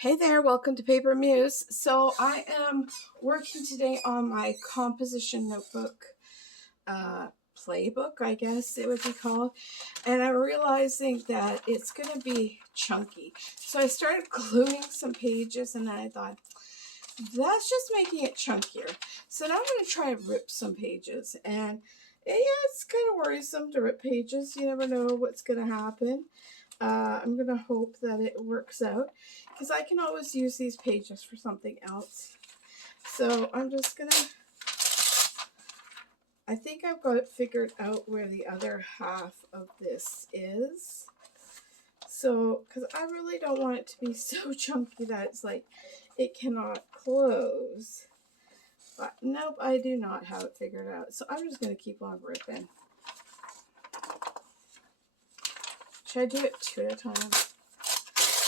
Hey there, welcome to Paper Muse. So I am working today on my composition notebook, playbook, I guess it would be called. And I'm realizing that it's going to be chunky. So I started gluing some pages and then I thought, that's just making it chunkier. So now I'm going to try and rip some pages. And yeah, it's kind of worrisome to rip pages. You never know what's going to happen. I'm going to hope that it works out because I can always use these pages for something else. So I'm just going to, I think I've got it figured out where the other half of this is. So, because I really don't want it to be so chunky that it's like it cannot close. But nope, I do not have it figured out. So I'm just going to keep on ripping. Should I do it two at a time?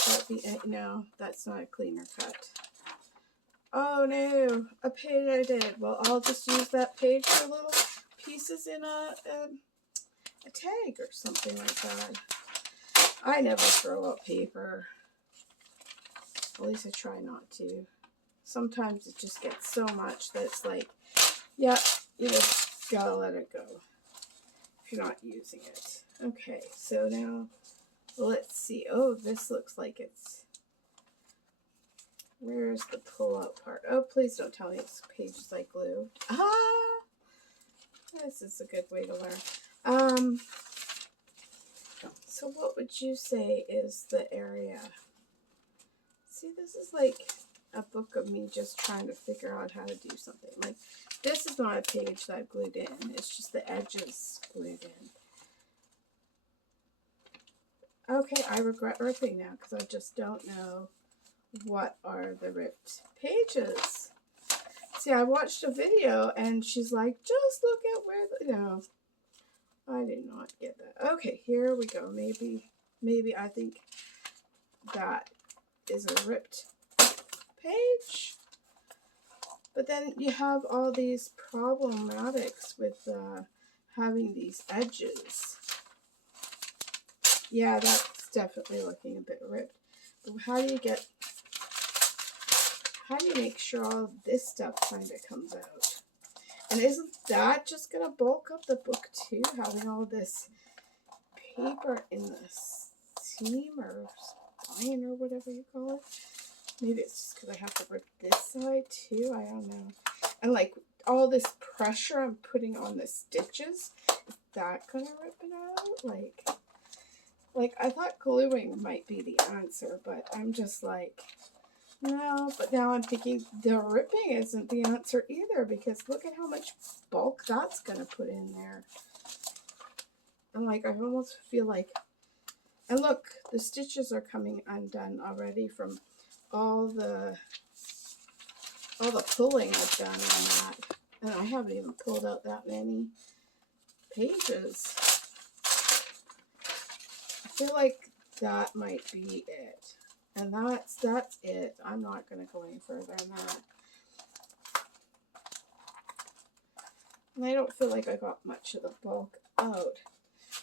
That'd be it. No, that's not a cleaner cut. Oh no, a page I did. Well, I'll just use that page for little pieces in a tag or something like that. I never throw out paper. At least I try not to. Sometimes it just gets so much that it's like, yeah, you just gotta let it go if you're not using it. Okay, so now let's see. Oh, this looks like it's... Where's the pull-out part? Oh, please don't tell me it's pages I glued. Ah! This is a good way to learn. So what would you say is the area? See, this is like a book of me just trying to figure out how to do something. Like, this is not a page that I've glued in. It's just the edges glued in. Okay, I regret ripping now because I just don't know what are the ripped pages. See, I watched a video and she's like, just look at where the... No, I did not get that. Okay, here we go. Maybe I think that is a ripped page. But then you have all these problematics with having these edges. Yeah, that's definitely looking a bit ripped. But how do you make sure all this stuff kind of comes out? And isn't that just going to bulk up the book too, having all this paper in the seam or spine or whatever you call it? Maybe it's just because I have to rip this side too, I don't know. And like all this pressure I'm putting on the stitches, is that going to rip it out? Like I thought gluing might be the answer, but I'm just like... No, but now I'm thinking the ripping isn't the answer either, because look at how much bulk that's going to put in there. And like, I almost feel like, and look, the stitches are coming undone already from all the pulling I've done on that. And I haven't even pulled out that many pages. I feel like that might be it. And that's it. I'm not going to go any further than that. And I don't feel like I got much of the bulk out.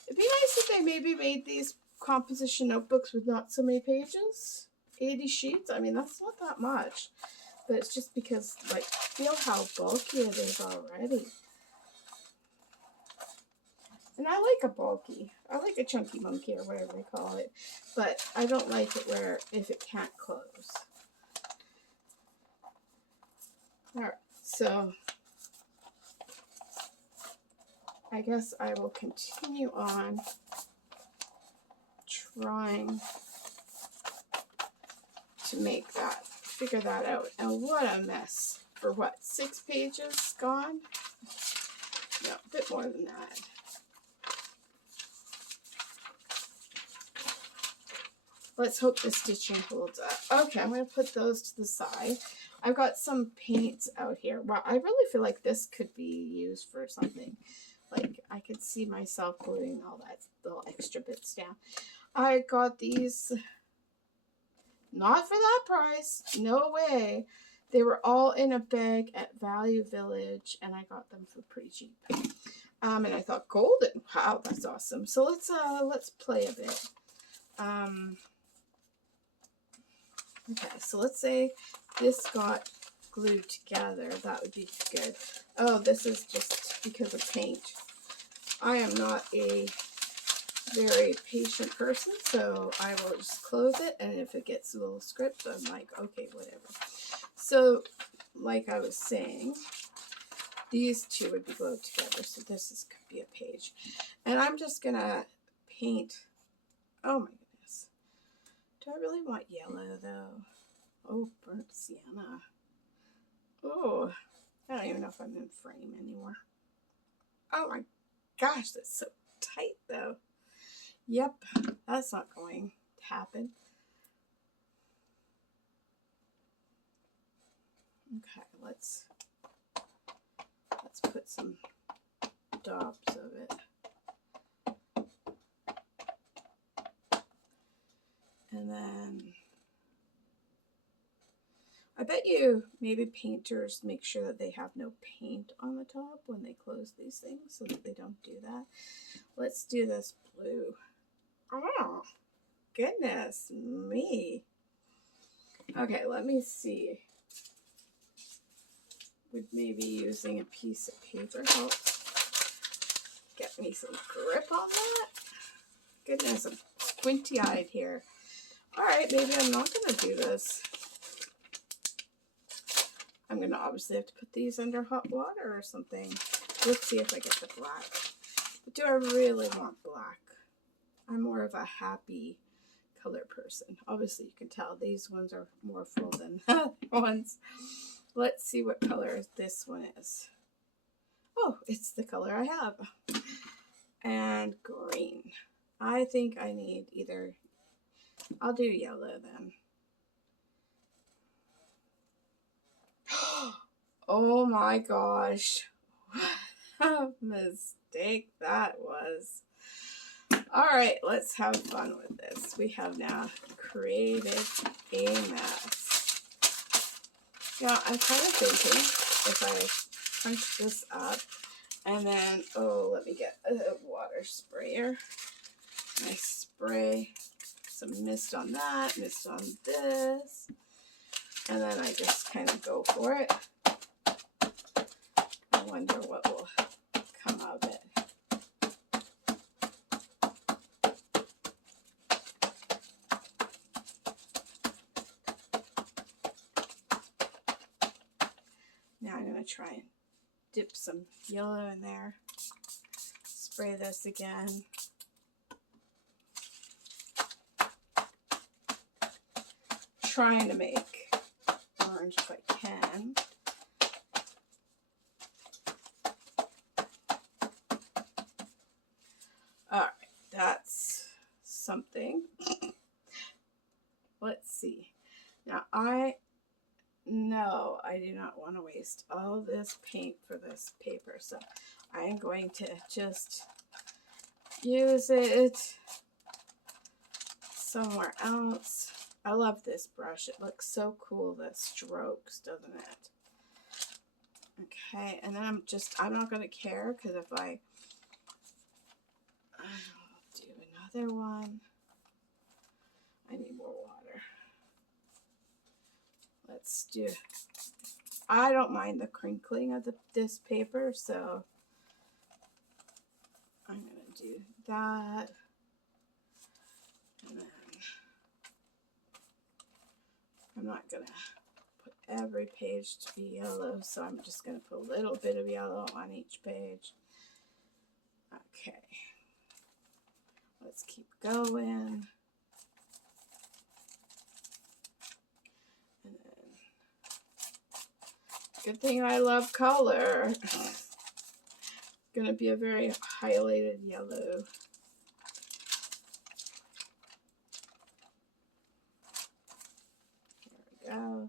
It'd be nice if they maybe made these composition notebooks with not so many pages. 80 sheets. I mean, that's not that much. But it's just because, like, feel how bulky it is already. And I like I like a chunky monkey or whatever they call it. But I don't like it where if it can't close. Alright, so I guess I will continue on trying to figure that out. And what a mess. For what, 6 pages gone? No, a bit more than that. Let's hope the stitching holds up. Okay, I'm going to put those to the side. I've got some paints out here. Well, I really feel like this could be used for something. Like, I could see myself gluing all that little extra bits down. I got these, not for that price. No way. They were all in a bag at Value Village, and I got them for pretty cheap. And I thought, golden. Wow, that's awesome. So let's play a bit. Okay, so let's say this got glued together. That would be good. Oh, this is just because of paint. I am not a very patient person, so I will just close it, and if it gets a little script, I'm like, okay, whatever. So, like I was saying, these two would be glued together, so this is could be a page. And I'm just gonna paint. Oh my goodness. Do I really want yellow though? Oh, burnt sienna. Oh, I don't even know if I'm in frame anymore. Oh my gosh, that's so tight though. Yep, that's not going to happen. Okay, let's put some daubs of it. And then I bet you maybe painters make sure that they have no paint on the top when they close these things so that they don't do that. Let's do this blue. Oh, goodness me. Okay, let me see. Would maybe using a piece of paper help get me some grip on that? Goodness, I'm squinty-eyed here. Alright, maybe I'm not going to do this. I'm going to obviously have to put these under hot water or something. Let's see if I get the black. But do I really want black? I'm more of a happy color person. Obviously, you can tell these ones are more full than the ones. Let's see what color this one is. Oh, it's the color I have. And green. I think I need either, I'll do yellow then. Oh my gosh. What a mistake that was. Alright, let's have fun with this. We have now created a mess. Yeah, I'm kind of thinking if I crunch this up and then, oh, let me get a water sprayer. I spray some mist on that, mist on this, and then I just kind of go for it. I wonder what will come of it. Now I'm going to try and dip some yellow in there. Spray this again. Trying to make orange if I can. Alright, that's something. Let's see. Now I know I do not want to waste all this paint for this paper, so I am going to just use it somewhere else. I love this brush. It looks so cool, the strokes, doesn't it? Okay, and then I'm not going to care, because if I'll do another one. I need more water. Let's do, I don't mind the crinkling of this paper, so I'm going to do that. And then I'm not going to put every page to be yellow, so I'm just going to put a little bit of yellow on each page. Okay. Let's keep going. And then, good thing I love color. Going to be a very highlighted yellow. There we go.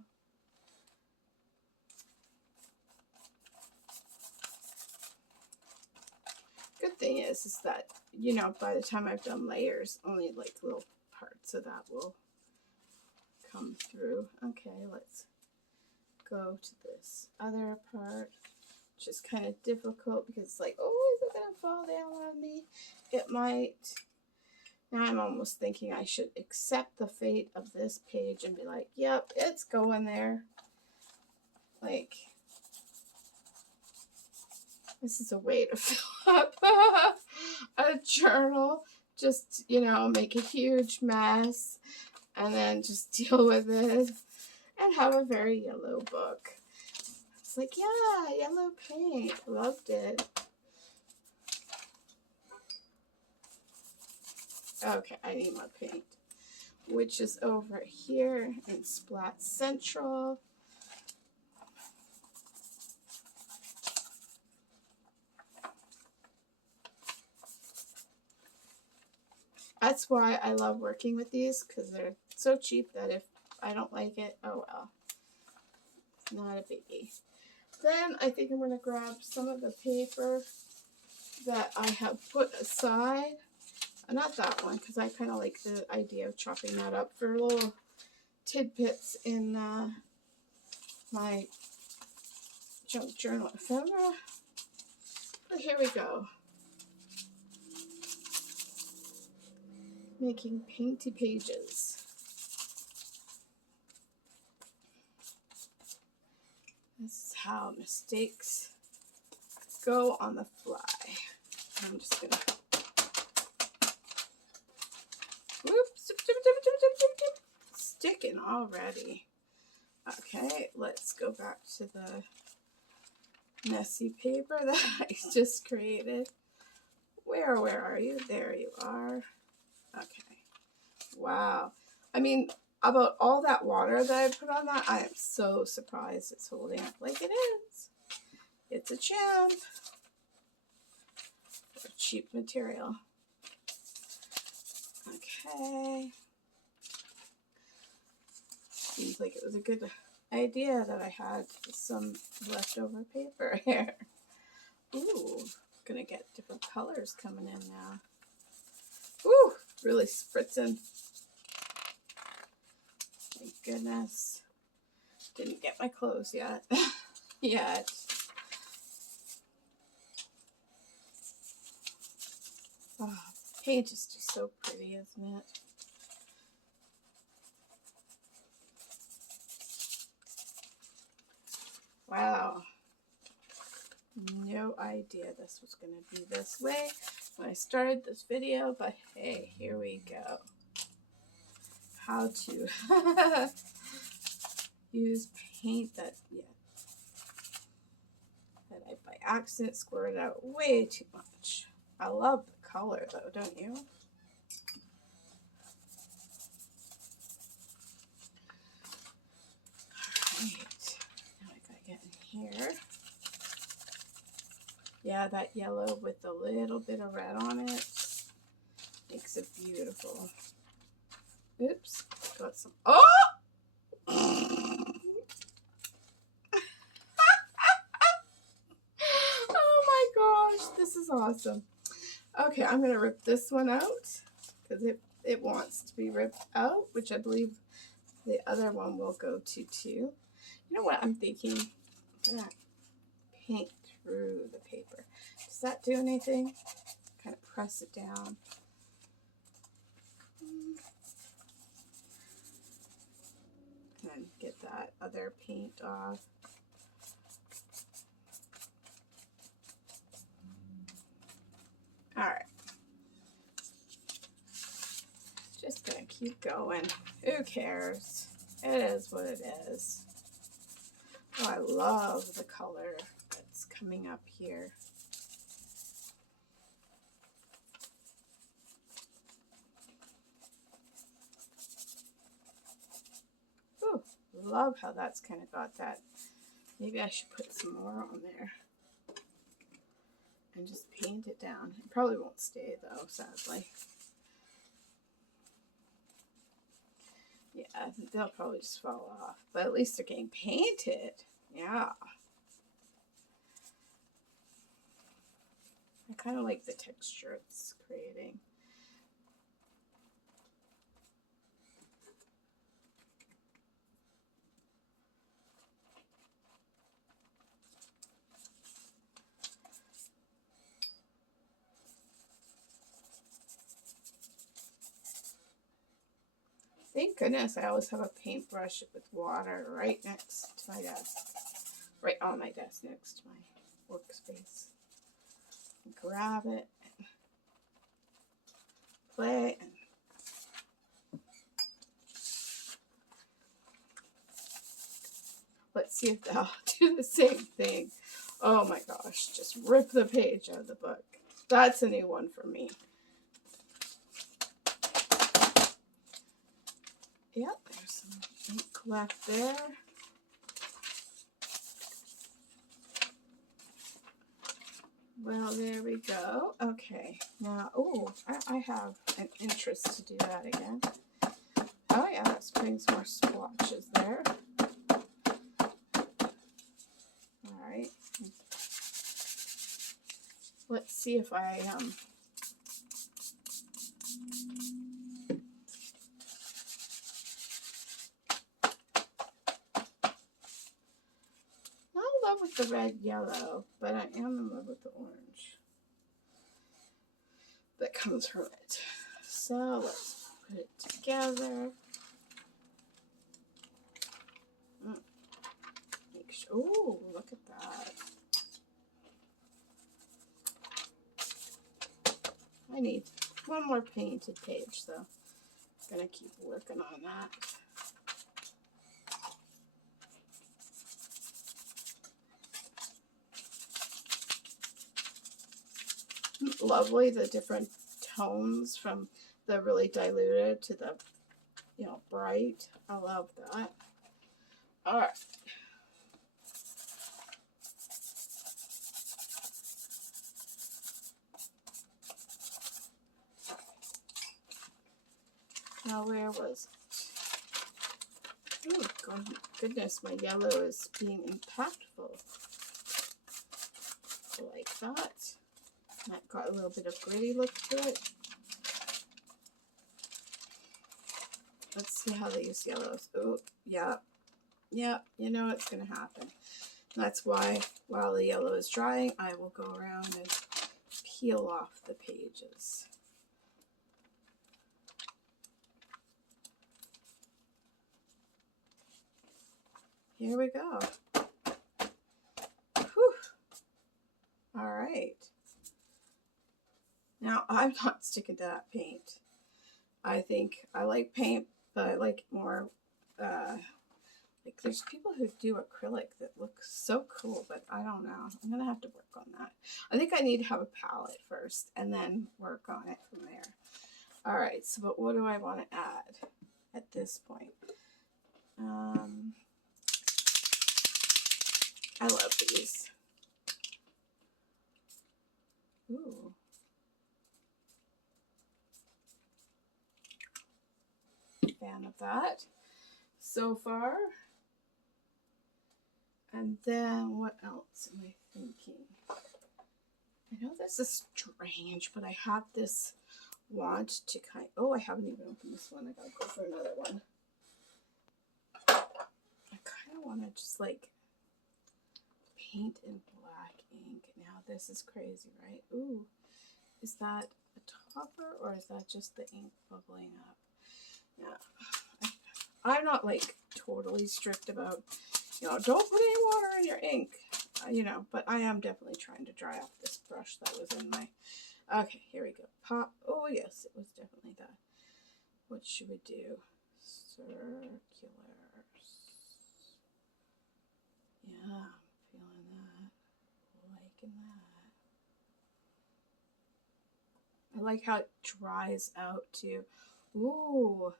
Good thing is that, you know, by the time I've done layers, only like little parts of that will come through. Okay, let's go to this other part, which is kind of difficult because it's like, oh, is it going to fall down on me? It might. Now I'm almost thinking I should accept the fate of this page and be like, yep, it's going there. Like, this is a way to fill up a journal. Just, you know, make a huge mess and then just deal with it and have a very yellow book. It's like, yeah, yellow paint. Loved it. Okay, I need more paint, which is over here in Splat Central. That's why I love working with these, because they're so cheap that if I don't like it, oh well. Not a biggie. Then I think I'm going to grab some of the paper that I have put aside. Not that one, because I kind of like the idea of chopping that up for little tidbits in my junk journal ephemera. But here we go. Making painty pages. This is how mistakes go on the fly. I'm just going to... Whoops! Sticking already. Okay, let's go back to the messy paper that I just created. Where are you? There you are. Okay. Wow. I mean, about all that water that I put on that, I am so surprised it's holding up like it is. It's a champ. For cheap material. Okay. Seems like it was a good idea that I had some leftover paper here. Ooh, gonna get different colors coming in now. Ooh, really spritzing. Thank goodness. Didn't get my clothes yet. Yet. Oh, paint is just so pretty, isn't it? Wow. No idea this was going to be this way when I started this video, but hey, here we go. How to use paint that I by accident squirted out way too much. I love the color though, don't you? Alright, now I gotta get in here. Yeah, that yellow with a little bit of red on it makes it beautiful. Oops, got some. Oh! Oh my gosh, this is awesome. Okay, I'm going to rip this one out because it wants to be ripped out, which I believe the other one will go to too. You know what I'm thinking? I'm going to paint through the paper. Does that do anything? Kind of press it down. And get that other paint off. Alright. Just gonna keep going. Who cares? It is what it is. Oh, I love the color that's coming up here. Ooh, love how that's kind of got that. Maybe I should put some more on there. And just paint it down. It probably won't stay though, sadly. Yeah, they'll probably just fall off. But at least they're getting painted. Yeah. I kind of like the texture it's creating. Thank goodness I always have a paintbrush with water right next to my desk. Right on my desk next to my workspace. Grab it and play. And let's see if they'll do the same thing. Oh my gosh, just rip the page out of the book. That's a new one for me. Yep, there's some ink left there. Well, there we go. Okay, now, oh, I have an interest to do that again. Oh yeah, let's bring some more swatches there. Alright. Let's see if I, not in love with the red yellow, but I am in love with the orange that comes from it. So let's put it together. Make sure. Oh, look at that. I need one more painted page, so I'm gonna keep working on that. Lovely, the different tones from the really diluted to the, you know, bright. I love that. All right. Now where was it? Oh, God, goodness, my yellow is being impactful. Like that. That got a little bit of gritty look to it. Let's see how they use yellows. Oh, yeah. Yeah, you know it's going to happen. That's why, while the yellow is drying, I will go around and peel off the pages. Here we go. Whew. All right. Now, I'm not sticking to that paint. I think I like paint, but I like more, like there's people who do acrylic that look so cool, but I don't know. I'm going to have to work on that. I think I need to have a palette first and then work on it from there. All right, so but what do I want to add at this point? I love these. Ooh. Fan of that so far. And then what else am I thinking? I know this is strange, but I have this want to kind of, oh, I haven't even opened this one. I gotta go for another one. I kind of want to just like paint in black ink. Now this is crazy, right? Ooh, is that a topper or is that just the ink bubbling up? Yeah, I'm not like totally strict about, you know, don't put any water in your ink, you know, but I am definitely trying to dry off this brush that was in my, okay, here we go. Pop, oh yes, it was definitely that. What should we do? Circular. Yeah, I'm feeling that, liking that. I like how it dries out too. Ooh.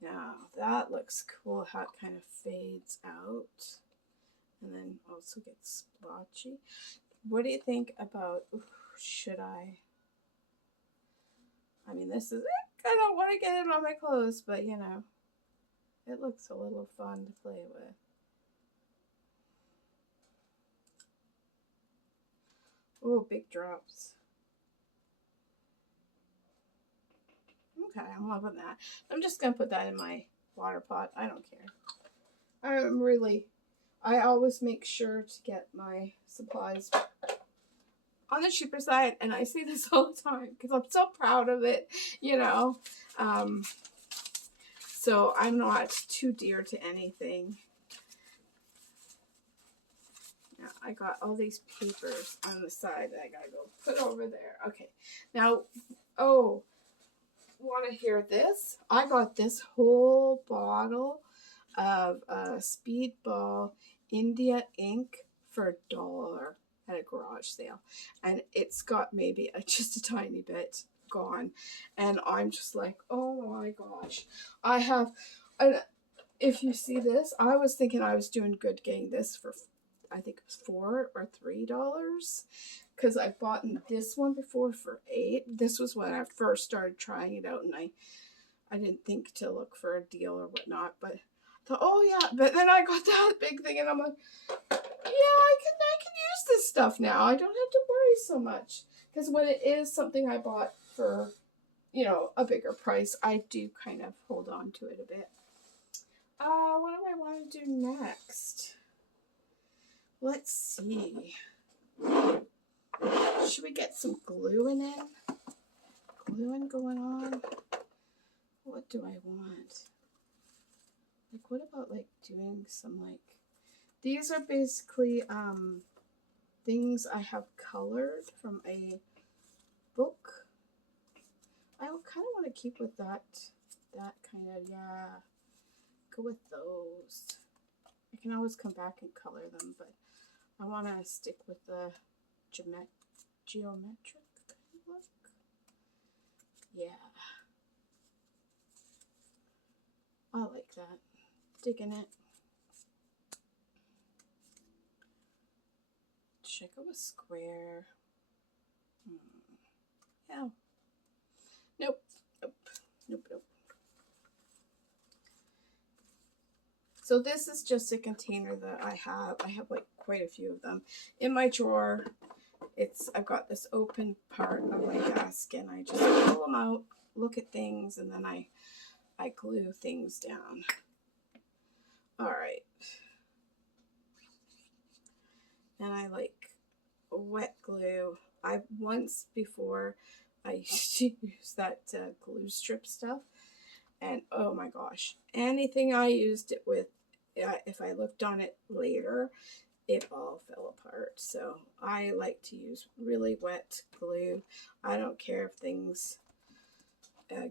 Now that looks cool, how it kind of fades out and then also gets splotchy. What do you think about, should I mean, this is, I don't want to get it on my clothes, but you know, it looks a little fun to play with. Oh, big drops. Okay, I'm loving that. I'm just going to put that in my water pot. I don't care. I always make sure to get my supplies on the cheaper side, and I say this all the time because I'm so proud of it, you know. So I'm not too dear to anything. Now I got all these papers on the side that I gotta go put over there. Okay. Now, oh, want to hear this? I got this whole bottle of Speedball India ink for $1 at a garage sale, and it's got maybe just a tiny bit gone, and I'm just like, oh my gosh. I have, and if you see this, I was thinking I was doing good getting this for, I think it was $4 or $3, because I bought this one before for $8. This was when I first started trying it out, and I didn't think to look for a deal or whatnot, but I thought, oh yeah, but then I got that big thing, and I'm like, yeah, I can use this stuff now. I don't have to worry so much, because when it is something I bought for, you know, a bigger price, I do kind of hold on to it a bit. What do I want to do next? Let's see. Should we get some gluing in? Gluing going on? What do I want? Like, what about, like, doing some, like, these are basically, things I have colored from a book. I kind of want to keep with that kind of, yeah, go with those. I can always come back and color them, but I want to stick with the geometric kind of look. Yeah. I like that. Digging it. Should I go with square? Yeah. Nope. Nope. Nope. Nope. So this is just a container that I have. I have like quite a few of them in my drawer. I've got this open part of my desk, and I just pull them out, look at things, and then I glue things down. All right. And I like wet glue. Once before I used to use that glue strip stuff, and oh my gosh, anything I used it with, if I looked on it later, it all fell apart. So I like to use really wet glue. I don't care if things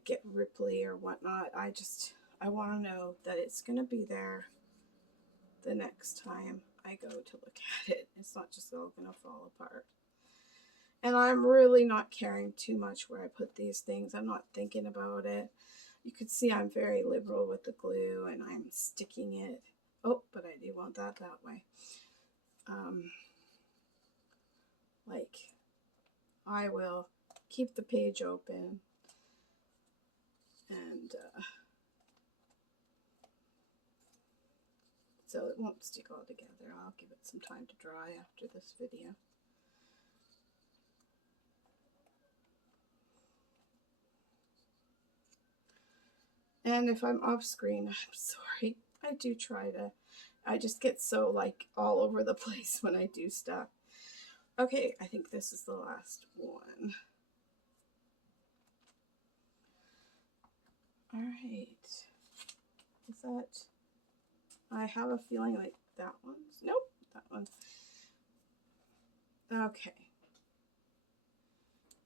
get ripply or whatnot. I want to know that it's going to be there the next time I go to look at it. It's not just all going to fall apart. And I'm really not caring too much where I put these things. I'm not thinking about it. You can see I'm very liberal with the glue, and I'm sticking it. Oh, but I do want that way. Like, I will keep the page open, and so it won't stick all together. I'll give it some time to dry after this video. And if I'm off screen, I'm sorry. I do try to, I just get so like all over the place when I do stuff. Okay, I think this is the last one. All right. Is that, I have a feeling like that one's, nope, that one. Okay.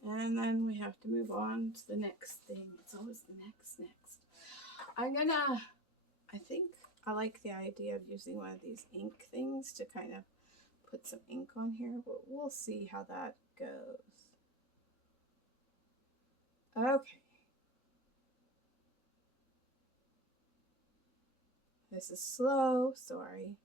And then we have to move on to the next thing. It's always the next. I think I like the idea of using one of these ink things to kind of put some ink on here, but we'll see how that goes. Okay. This is slow, sorry.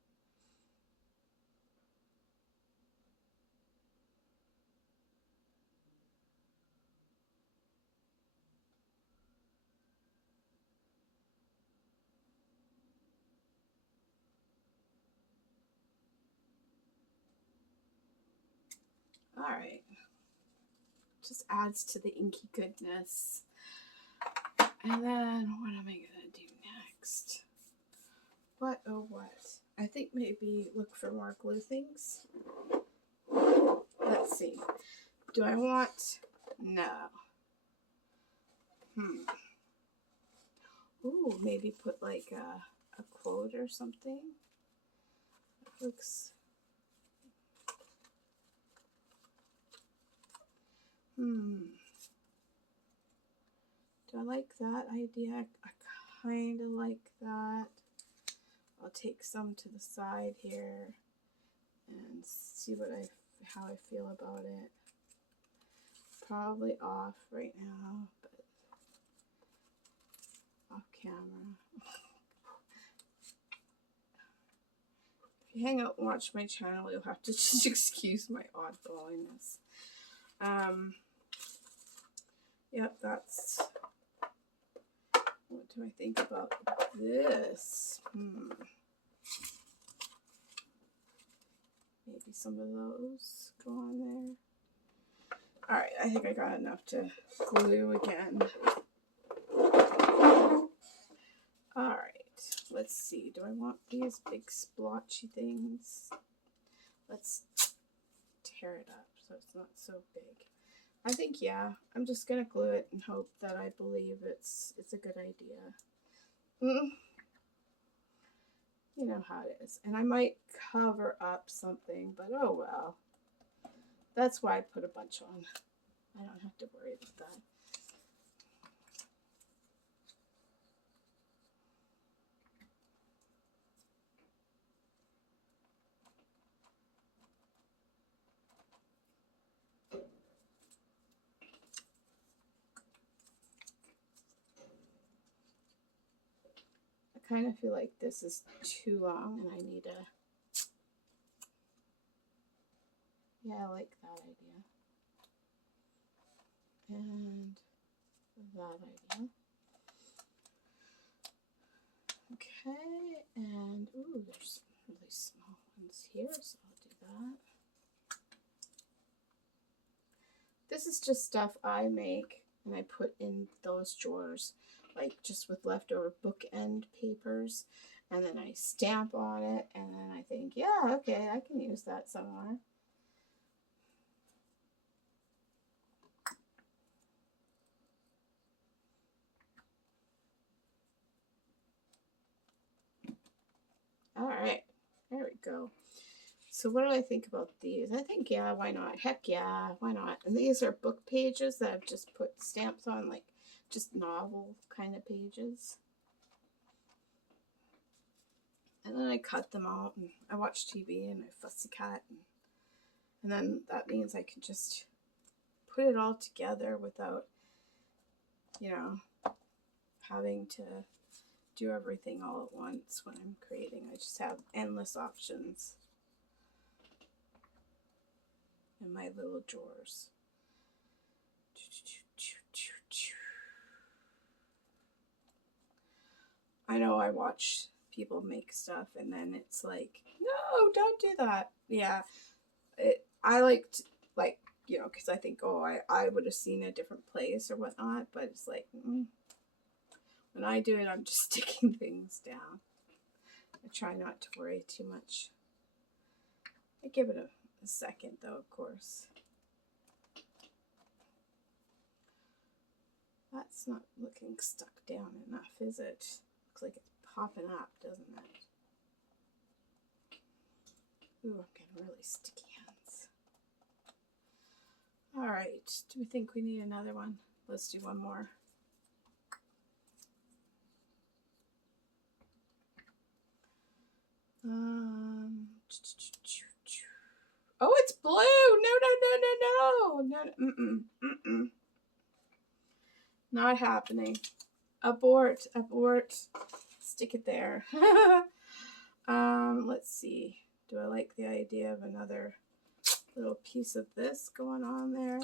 All right. Just adds to the inky goodness. And then what am I gonna do next? What, oh what? I think maybe look for more glue things. Let's see. Do I want, no. Ooh, maybe put like a quote or something. That looks... Do I like that idea? I kind of like that. I'll take some to the side here and see how I feel about it. Probably off right now, but off camera. If you hang out and watch my channel, you'll have to just excuse my oddballiness. Yep, that's... What do I think about this? Maybe some of those go on there. Alright, I think I got enough to glue again. Alright, let's see. Do I want these big splotchy things? Let's tear it up so it's not so big. I think, yeah, I'm just going to glue it and hope that I believe it's a good idea. You know how it is. And I might cover up something, but oh well. That's why I put a bunch on. I don't have to worry about that. I kind of feel like this is too long and I need a... Yeah, I like that idea. And that idea. Okay, and ooh, there's really small ones here, so I'll do that. This is just stuff I make and I put in those drawers, like just with leftover bookend papers, and then I stamp on it, and then I think, yeah, okay, I can use that somewhere. All right, there we go. So what do I think about these? I think, yeah, why not? Heck yeah, why not? And these are book pages that I've just put stamps on, like just novel kind of pages. And then I cut them out, and I watch TV, and I fussy cut. And then that means I can just put it all together without, you know, having to do everything all at once when I'm creating. I just have endless options in my little drawers. I know I watch people make stuff and then it's like, no, don't do that. Yeah, I liked, like, you know, because I think, oh, I would have seen a different place or whatnot, but it's like, when I do it, I'm just sticking things down. I try not to worry too much. I give it a second, though, of course. That's not looking stuck down enough, is it? Looks like it's popping up, doesn't it? Ooh, I'm getting really sticky hands. All right, do we think we need another one? Let's do one more. Oh, it's blue! No. Not happening. Abort. Stick it there. Let's see. Do I like the idea of another little piece of this going on there?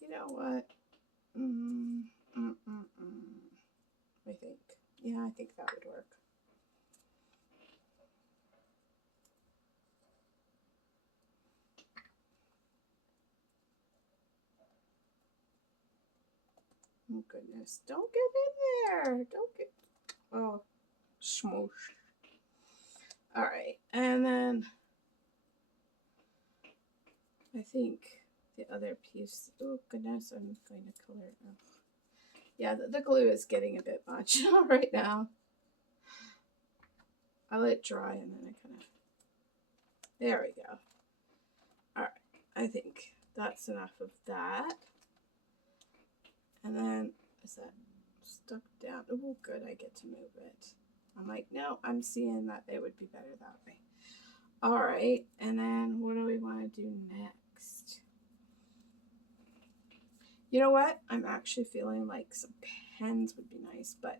You know what? I think. Yeah, I think that would work. Oh, goodness. Don't get in there. Don't get... Oh, smoosh. All right. And then I think the other piece, oh goodness, I'm going to color it. Oh. Yeah, the glue is getting a bit much right now. I let it dry and then I kind of, there we go. All right, I think that's enough of that. And then, is that stuck down? Oh, good, I get to move it. I'm like, no, I'm seeing that it would be better that way. All right, and then what do we want to do next? You know what? I'm actually feeling like some pens would be nice, but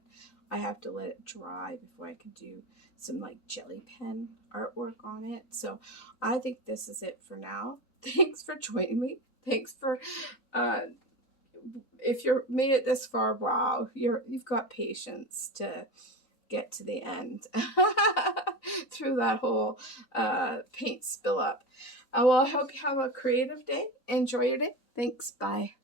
I have to let it dry before I can do some like jelly pen artwork on it. So I think this is it for now. Thanks for joining me. Thanks for if you're made it this far, wow, you've got patience to get to the end through that whole paint spill up. Well, I hope you have a creative day. Enjoy your day. Thanks. Bye.